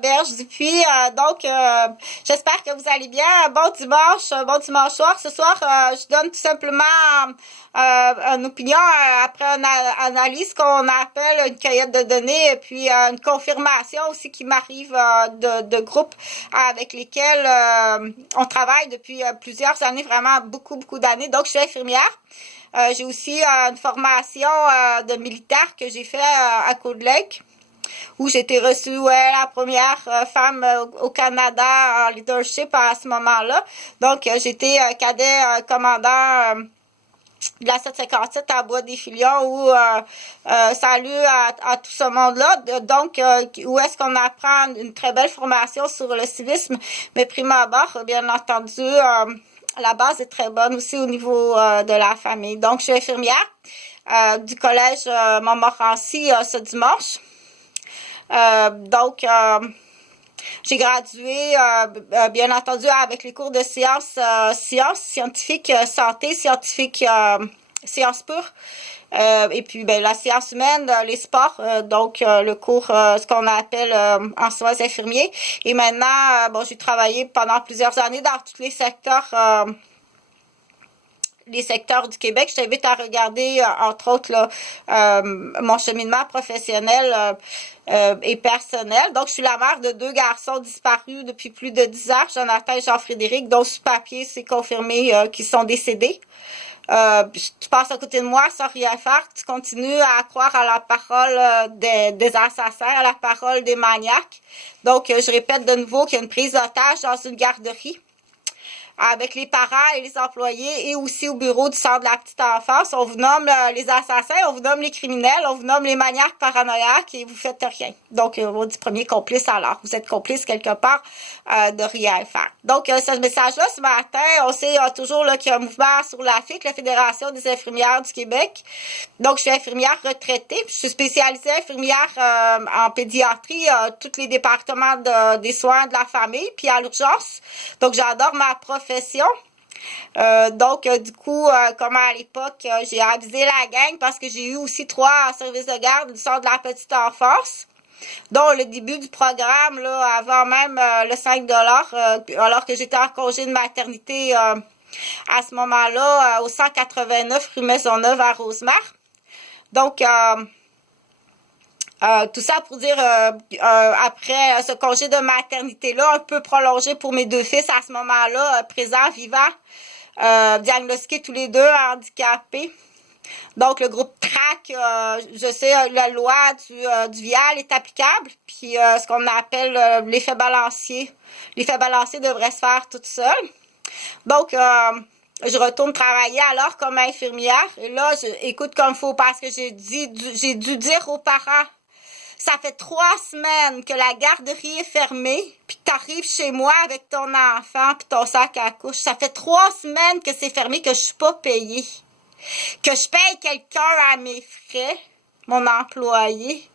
Berge Dupuis. J'espère que vous allez bien. Bon dimanche soir. Ce soir, je donne tout simplement une opinion après une analyse qu'on appelle une cueillette de données et puis une confirmation aussi qui m'arrive de groupes avec lesquels on travaille depuis plusieurs années, vraiment beaucoup d'années. Donc, je suis infirmière. J'ai aussi une formation de militaire que j'ai fait à Cold-Lake, où j'ai été reçue la première femme au Canada en leadership à ce moment-là. Donc, j'étais cadet commandant de la 757 à Bois-des-Filions où salut à tout ce monde-là. Donc, où est-ce qu'on apprend une très belle formation sur le civisme, mais prime abord, bien entendu, la base est très bonne aussi au niveau de la famille. Donc, je suis infirmière du collège Montmorency ce dimanche. J'ai gradué, bien entendu, avec les cours de sciences scientifiques, santé, scientifiques, sciences pures. Et puis, la science humaine, les sports, le cours, ce qu'on appelle en soins infirmiers. Et maintenant, j'ai travaillé pendant plusieurs années dans tous les secteurs du Québec. Je t'invite à regarder, entre autres, là, mon cheminement professionnel et personnel. Donc, je suis la mère de 2 garçons disparus depuis plus de 10 ans, Jonathan et Jean-Frédéric, dont sur papier, c'est confirmé qu'ils sont décédés. Tu passes à côté de moi sans rien faire, tu continues à croire à la parole des assassins, à la parole des maniaques. Donc, je répète de nouveau qu'il y a une prise d'otage dans une garderie avec les parents et les employés et aussi au bureau du centre de la petite enfance. On vous nomme les assassins, on vous nomme les criminels, on vous nomme les maniaques paranoïaques et vous faites rien. Donc, on dit premier complice alors. Vous êtes complice quelque part de rien faire. Donc, ce message-là, ce matin, on sait toujours qu'il y a un mouvement sur la FIC, la Fédération des infirmières du Québec. Donc, je suis infirmière retraitée. Je suis spécialisée infirmière en pédiatrie, tous les départements des soins de la famille, puis à l'urgence. Donc, j'adore ma profession. Du coup, comme à l'époque, j'ai avisé la gang parce que j'ai eu aussi 3 services de garde du centre de la petite enfance, dont le début du programme, là, avant même le 5 alors que j'étais en congé de maternité à ce moment-là, au 189 rue Maisonneuve à Rosemère. Donc, tout ça pour dire, après ce congé de maternité-là, un peu prolongé pour mes 2 fils à ce moment-là, présents, vivants, diagnostiqués tous les 2 handicapés. Donc, le groupe TRAC, je sais, la loi du vial est applicable, puis ce qu'on appelle l'effet balancier. L'effet balancier devrait se faire toute seule. Donc, je retourne travailler alors comme infirmière. Et là, écoute comme il faut parce que j'ai dû dire aux parents, ça fait 3 semaines que la garderie est fermée, puis que t'arrives chez moi avec ton enfant puis ton sac à couche. Ça fait 3 semaines que c'est fermé, que je suis pas payée. Que je paye quelqu'un à mes frais, mon employé.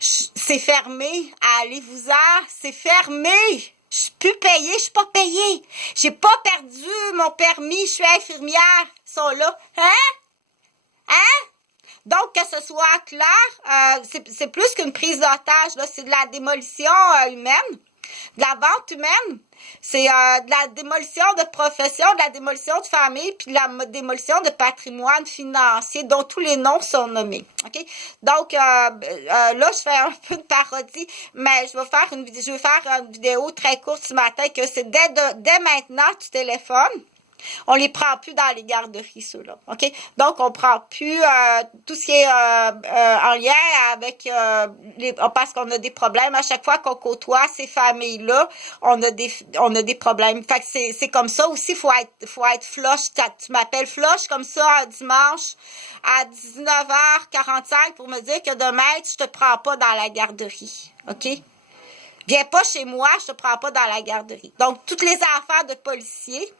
C'est fermé. Allez-vous-en, c'est fermé. Je suis plus payée, je suis pas payée. J'ai pas perdu mon permis, je suis infirmière. Ils sont là. Hein? Donc, que ce soit clair, c'est plus qu'une prise d'otage, là, c'est de la démolition humaine, de la vente humaine, c'est de la démolition de profession, de la démolition de famille, puis de la démolition de patrimoine financier, dont tous les noms sont nommés. OK? Donc, là, je fais un peu de parodie, mais je vais faire une vidéo très courte ce matin, que c'est dès maintenant, tu téléphones. On les prend plus dans les garderies, ceux-là, OK? Donc, on prend plus tout ce qui est en lien avec parce qu'on a des problèmes. À chaque fois qu'on côtoie ces familles-là, on a des problèmes. Fait que c'est comme ça aussi, faut être flush. Tu m'appelles flush comme ça un dimanche à 19h45 pour me dire que demain, je te prends pas dans la garderie, OK? Viens pas chez moi, je te prends pas dans la garderie. Donc, toutes les affaires de policiers,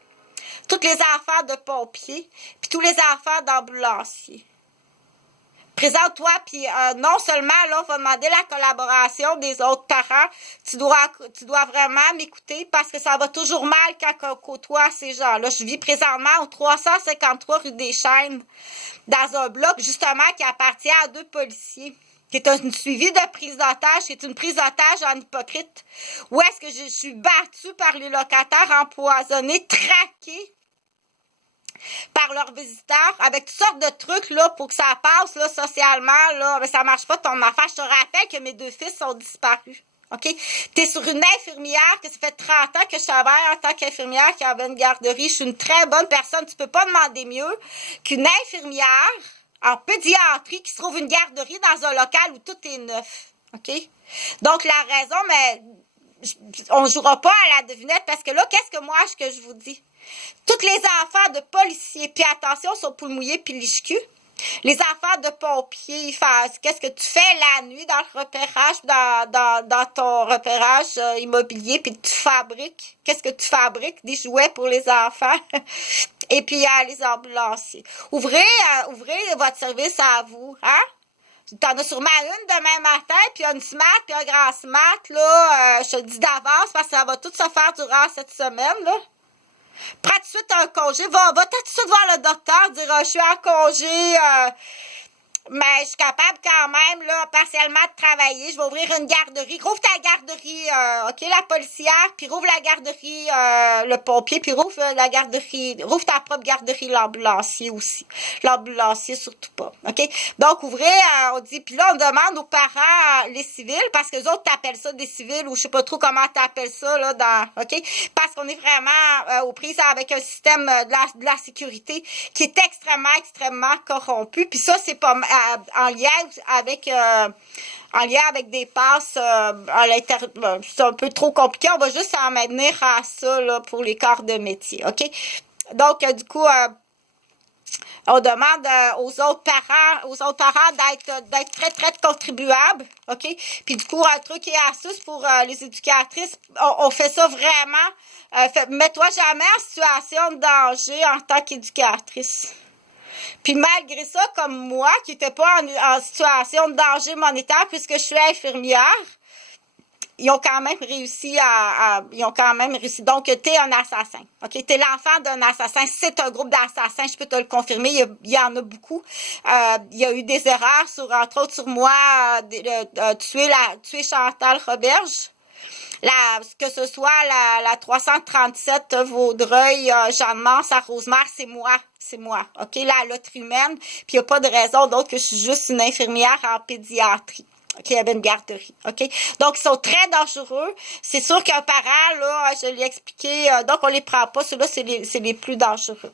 toutes les affaires de pompiers, puis tous les affaires d'ambulanciers. Présente-toi, puis non seulement, là, on va demander la collaboration des autres parents. Tu dois vraiment m'écouter parce que ça va toujours mal quand on côtoie ces gens-là. Je vis présentement au 353 rue des Chênes, dans un bloc, justement, qui appartient à 2 policiers. qui est un suivi de prise d'otage, qui est une prise d'otage en hypocrite, où est-ce que je suis battue par les locataires empoisonnés, traqués par leurs visiteurs, avec toutes sortes de trucs là pour que ça passe là, socialement, là, mais ça marche pas ton affaire. Je te rappelle que mes 2 fils sont disparus. OK? T'es sur une infirmière que ça fait 30 ans que je travaille en tant qu'infirmière qui avait une garderie. Je suis une très bonne personne. Tu peux pas demander mieux qu'une infirmière en pédiatrie qui se trouve une garderie dans un local où tout est neuf. OK? Donc, la raison, mais on jouera pas à la devinette parce que là, qu'est-ce que je vous dis? Tous les enfants de policiers, puis attention, sont poules mouillées puis liche-cul. Les enfants de pompiers, ils fassent qu'est-ce que tu fais la nuit dans le repérage, dans ton repérage immobilier, puis tu fabriques. Qu'est-ce que tu fabriques? Des jouets pour les enfants. Et puis, les ambulanciers. Ouvrez votre service à vous, hein? T'en as sûrement une demain matin, puis une smart, puis un grand smart, là, je te le dis d'avance, parce que ça va tout se faire durant cette semaine, là. Prends tout de suite un congé, va tout de suite voir le docteur, dire je suis en congé, mais je suis capable quand même, là, partiellement de travailler. Je vais ouvrir une garderie. Rouvre ta garderie, OK, la policière, puis rouvre la garderie, le pompier, puis rouvre la garderie, rouvre ta propre garderie, l'ambulancier aussi. L'ambulancier, surtout pas, OK? Donc, ouvrez, on dit, puis là, on demande aux parents, les civils, parce que les autres t'appellent ça des civils, ou je sais pas trop comment t'appelles ça, là, OK? Parce qu'on est vraiment aux prises avec un système de la sécurité qui est extrêmement corrompu, puis ça, c'est pas en lien avec des passes à l'intérieur. C'est un peu trop compliqué. On va juste en maintenir à ça là, pour les corps de métier. OK? Donc, du coup, on demande aux autres parents d'être très contribuables, OK? Puis du coup, un truc et astuce pour les éducatrices, on fait ça vraiment. Mets-toi jamais en situation de danger en tant qu'éducatrice. Puis malgré ça, comme moi, qui n'étais pas en situation de danger monétaire puisque je suis infirmière, ils ont quand même réussi Donc, t'es un assassin. OK? T'es l'enfant d'un assassin. C'est un groupe d'assassins, je peux te le confirmer. Il y en a beaucoup. Il y a eu des erreurs entre autres sur moi, tuer Chantal Roberge. Que ce soit la 337 Vaudreuil, Jeanne-Mance à Rosemère, c'est moi. OK? La loterie humaine. Puis il n'y a pas de raison d'autre que je suis juste une infirmière en pédiatrie. OK, il y avait une garderie. OK? Donc, ils sont très dangereux. C'est sûr qu'un parent, là, je l'ai expliqué, donc on les prend pas. Ceux-là, c'est les plus dangereux.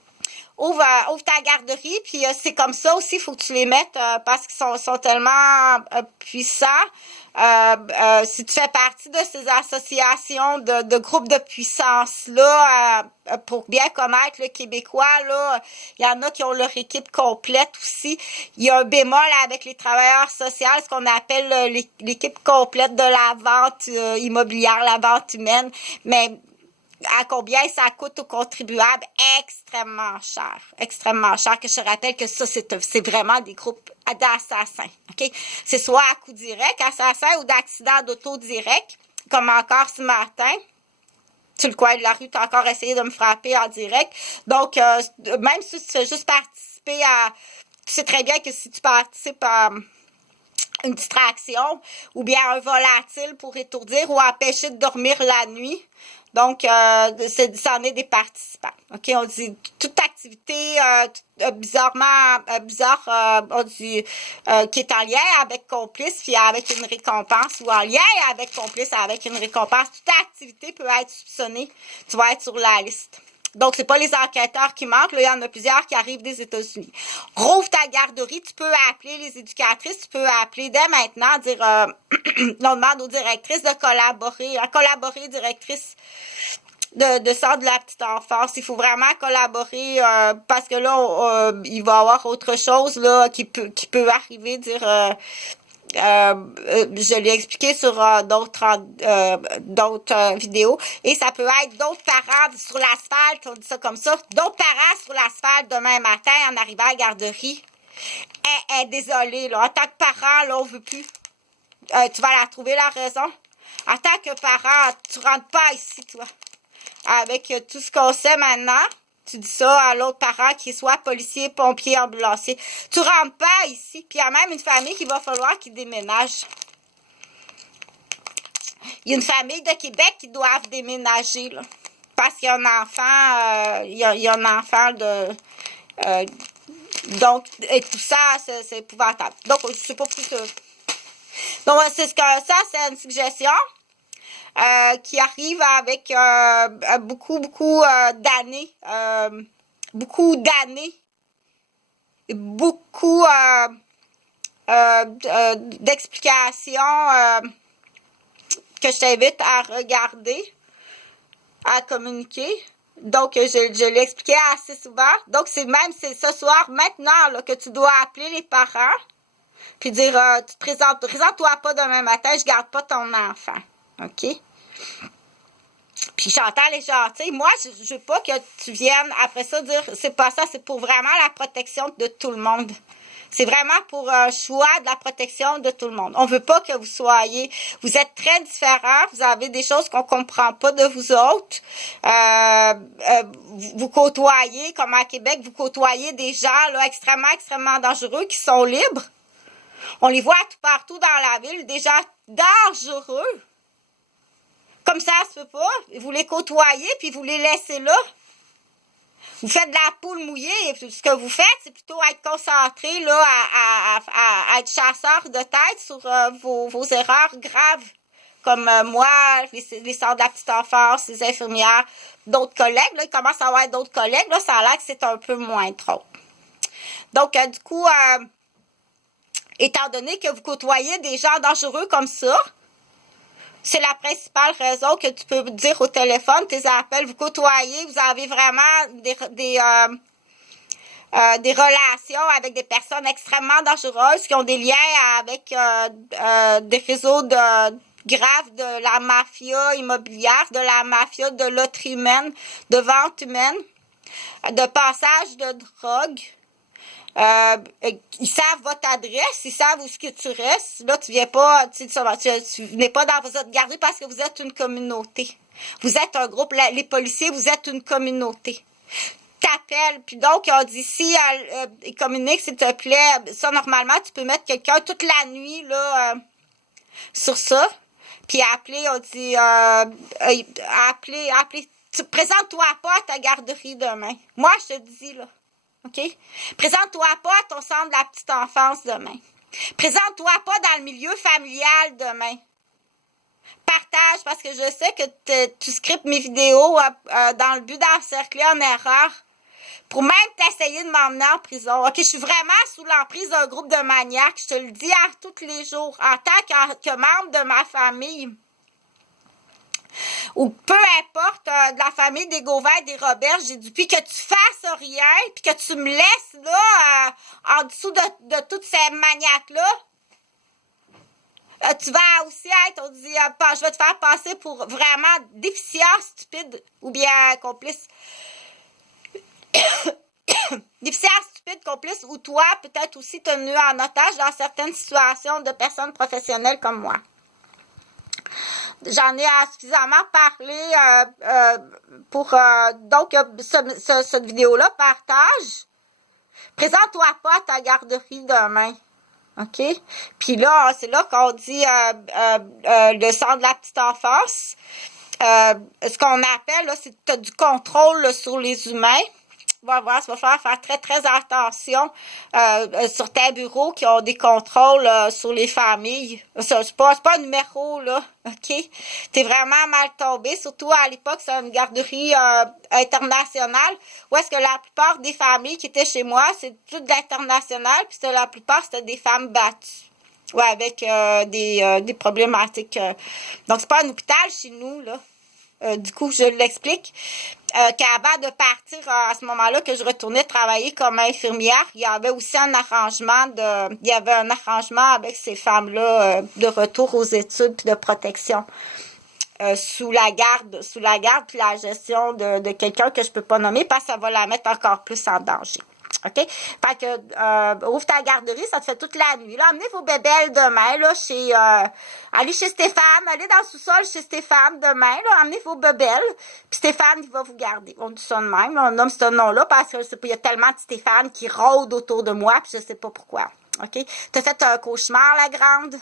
Ouvre ta garderie, puis c'est comme ça aussi, il faut que tu les mettes parce qu'ils sont tellement puissants. Si tu fais partie de ces associations de groupes de puissance-là, pour bien connaître le Québécois, là, il y en a qui ont leur équipe complète aussi. Il y a un bémol avec les travailleurs sociaux, ce qu'on appelle l'équipe complète de la vente immobilière, la vente humaine, mais à combien ça coûte aux contribuables? Extrêmement cher, que je te rappelle que ça, c'est vraiment des groupes d'assassins, OK? C'est soit à coup direct, assassin, ou d'accident d'auto direct, comme encore ce matin. Sur le coin de la rue, tu as encore essayé de me frapper en direct. Donc, même si tu fais juste participer tu sais très bien que si tu participes à une distraction ou bien un volatile pour étourdir ou empêcher de dormir la nuit. Donc, c'en est des participants. OK? On dit toute activité bizarre, on dit qui est en lien avec complice puis avec une récompense ou en lien avec complice avec une récompense. Toute activité peut être soupçonnée. Tu vas être sur la liste. Donc, c'est pas les enquêteurs qui manquent. Là, il y en a plusieurs qui arrivent des États-Unis. Rouvre ta garderie. Tu peux appeler les éducatrices. Tu peux appeler dès maintenant, dire, on demande aux directrices de collaborer, directrices de centre de la petite enfance. Il faut vraiment collaborer parce que là, il va y avoir autre chose là qui peut arriver, dire... je l'ai expliqué sur d'autres vidéos. Et ça peut être d'autres parents sur l'asphalte, on dit ça comme ça, d'autres parents sur l'asphalte demain matin en arrivant à la garderie. Désolée, là, en tant que parent, là, on veut plus. Tu vas la trouver la raison. En tant que parent, tu rentres pas ici, toi. Avec tout ce qu'on sait maintenant, tu dis ça à l'autre parent qui soit policier, pompier, ambulancier. Tu rentres pas ici. Puis il y a même une famille qu'il va falloir qu'ils déménagent. Il y a une famille de Québec qui doivent déménager, là. Parce qu'il y a un enfant, il y a un enfant de... donc, et tout ça, c'est épouvantable. Donc, je sais pas plus que... Donc, c'est ce que ça, c'est une suggestion qui arrive avec beaucoup d'années. Beaucoup d'années. Beaucoup d'explications que je t'invite à regarder, à communiquer. Donc, je l'ai expliqué assez souvent. Donc, c'est ce soir, maintenant, là, que tu dois appeler les parents. Puis dire, tu te présente-toi pas demain matin, je garde pas ton enfant. OK? Puis Chantal est gentille. Moi, je veux pas que tu viennes après ça dire, c'est pas ça, c'est pour vraiment la protection de tout le monde. C'est vraiment pour un choix de la protection de tout le monde. On veut pas que vous êtes très différents, vous avez des choses qu'on comprend pas de vous autres. Vous côtoyez, comme à Québec, vous côtoyez des gens là extrêmement dangereux qui sont libres. On les voit tout partout dans la ville, des gens dangereux. Comme ça se peut pas. Vous les côtoyez, puis vous les laissez là. Vous faites de la poule mouillée. Et ce que vous faites, c'est plutôt être concentré là, à être chasseur de tête sur vos erreurs graves. Comme moi, les centres de la petite enfance, les infirmières, d'autres collègues. Là, il commence à avoir d'autres collègues. Là, ça a l'air que c'est un peu moins trop. Donc, du coup, étant donné que vous côtoyez des gens dangereux comme ça, c'est la principale raison que tu peux dire au téléphone, tes appels, vous côtoyez, vous avez vraiment des relations avec des personnes extrêmement dangereuses qui ont des liens avec des réseaux graves de la mafia immobilière, de la mafia de loterie humaine, de vente humaine, de passage de drogue. Ils savent votre adresse, ils savent où est-ce que tu restes. Là, tu viens pas, tu n'es pas dans votre garderie parce que vous êtes une communauté. Vous êtes un groupe, les policiers, vous êtes une communauté. T'appelles, puis donc, on dit, si ils communiquent, s'il te plaît, ça, normalement, tu peux mettre quelqu'un toute la nuit, là, sur ça. Puis appeler, on dit, appeler, présente-toi pas à ta garderie demain. Moi, je te dis, là. OK? Présente-toi pas à ton centre de la petite enfance demain. Présente-toi pas dans le milieu familial demain. Partage, parce que je sais que tu scriptes mes vidéos dans le but d'encercler en erreur pour même t'essayer de m'emmener en prison. OK? Je suis vraiment sous l'emprise d'un groupe de maniaques. Je te le dis tous les jours. En tant que membre de ma famille, ou peu importe, de la famille des Gauvin et des Roberts, j'ai dit, puis que tu fasses rien, puis que tu me laisses là, en dessous de toutes ces maniaques-là, tu vas aussi être, on dit, je vais te faire passer pour vraiment déficient, stupide, ou bien complice. Déficient, stupide, complice, ou toi, peut-être aussi tenu en otage dans certaines situations de personnes professionnelles comme moi. J'en ai suffisamment parlé pour donc cette vidéo-là, partage. Présente-toi pas à ta garderie demain. OK? Puis là, c'est là qu'on dit le centre de la petite enfance. Ce qu'on appelle, là, c'est que tu as du contrôle là, sur les humains. Va voir, ça va falloir faire très attention sur tes bureaux qui ont des contrôles sur les familles. C'est pas un numéro, là, OK? T'es vraiment mal tombé, surtout à l'époque, c'est une garderie internationale, où est-ce que la plupart des familles qui étaient chez moi, c'est toutes d'international, puis la plupart, c'était des femmes battues. Ouais, avec des problématiques. Donc, c'est pas un hôpital chez nous, là. Du coup, je l'explique. Qu'avant de partir à ce moment-là, que je retournais travailler comme infirmière, il y avait aussi un arrangement avec ces femmes-là de retour aux études puis de protection sous la garde puis la gestion de quelqu'un que je peux pas nommer parce que ça va la mettre encore plus en danger. OK? Fait que, ouvre ta garderie, ça te fait toute la nuit. Là, amenez vos bébelles demain, là, allez chez Stéphane, allez dans le sous-sol chez Stéphane demain, là, amenez vos bébelles, puis Stéphane, il va vous garder. On dit ça de même, là, on nomme ce nom-là, parce que, je sais pas, il y a tellement de Stéphane qui rôdent autour de moi, puis je sais pas pourquoi. OK? T'as fait un cauchemar, la grande?